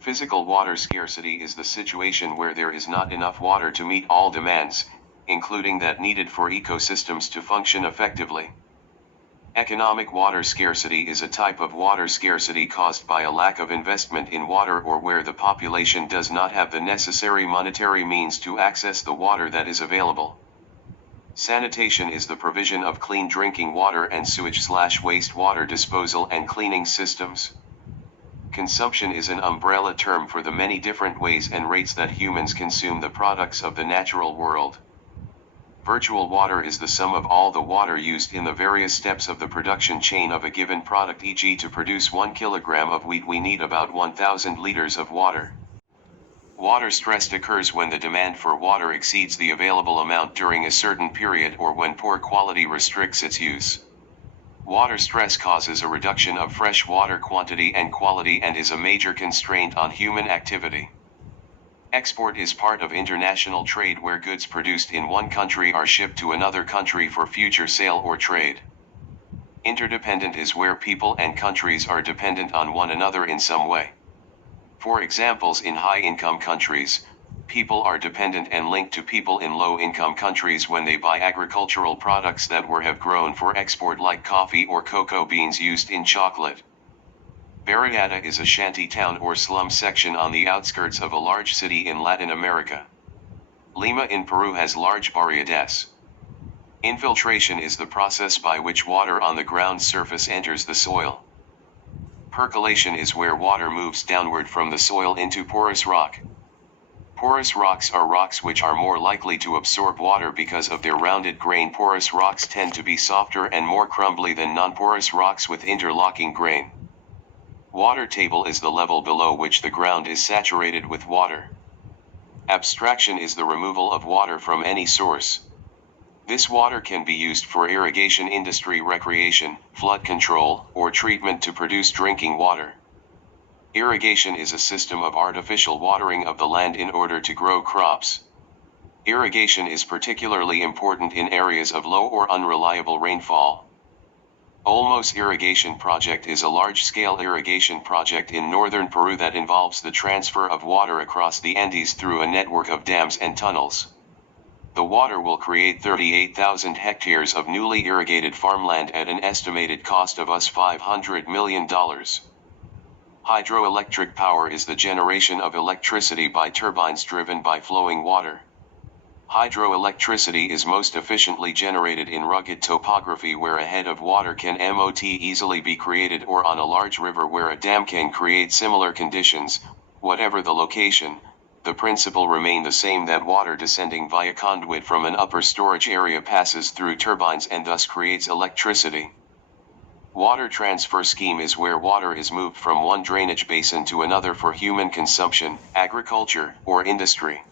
Physical water scarcity is the situation where there is not enough water to meet all demands, including that needed for ecosystems to function effectively. Economic water scarcity is a type of water scarcity caused by a lack of investment in water or where the population does not have the necessary monetary means to access the water that is available. Sanitation is the provision of clean drinking water and sewage/wastewater disposal and cleaning systems. Consumption is an umbrella term for the many different ways and rates that humans consume the products of the natural world. Virtual water is the sum of all the water used in the various steps of the production chain of a given product, e.g. to produce 1 kilogram of wheat we need about 1,000 liters of water. Water stress occurs when the demand for water exceeds the available amount during a certain period or when poor quality restricts its use. Water stress causes a reduction of fresh water quantity and quality and is a major constraint on human activity. Export is part of international trade where goods produced in one country are shipped to another country for future sale or trade. Interdependent is where people and countries are dependent on one another in some way. For examples, in high-income countries, people are dependent and linked to people in low-income countries when they buy agricultural products that have grown for export like coffee or cocoa beans used in chocolate. Barriada is a shanty town or slum section on the outskirts of a large city in Latin America. Lima in Peru has large barriadas. Infiltration is the process by which water on the ground surface enters the soil. Percolation is where water moves downward from the soil into porous rock. Porous rocks are rocks which are more likely to absorb water because of their rounded grain. Porous rocks tend to be softer and more crumbly than non-porous rocks with interlocking grain. Water table is the level below which the ground is saturated with water. Abstraction is the removal of water from any source. This water can be used for irrigation, industry, recreation, flood control, or treatment to produce drinking water. Irrigation is a system of artificial watering of the land in order to grow crops. Irrigation is particularly important in areas of low or unreliable rainfall. Olmos Irrigation Project is a large-scale irrigation project in northern Peru that involves the transfer of water across the Andes through a network of dams and tunnels. The water will create 38,000 hectares of newly irrigated farmland at an estimated cost of $500 million. Hydroelectric power is the generation of electricity by turbines driven by flowing water. Hydroelectricity is most efficiently generated in rugged topography where a head of water can easily be created, or on a large river where a dam can create similar conditions. Whatever the location, the principle remains the same, that water descending via conduit from an upper storage area passes through turbines and thus creates electricity. Water transfer scheme is where water is moved from one drainage basin to another for human consumption, agriculture, or industry.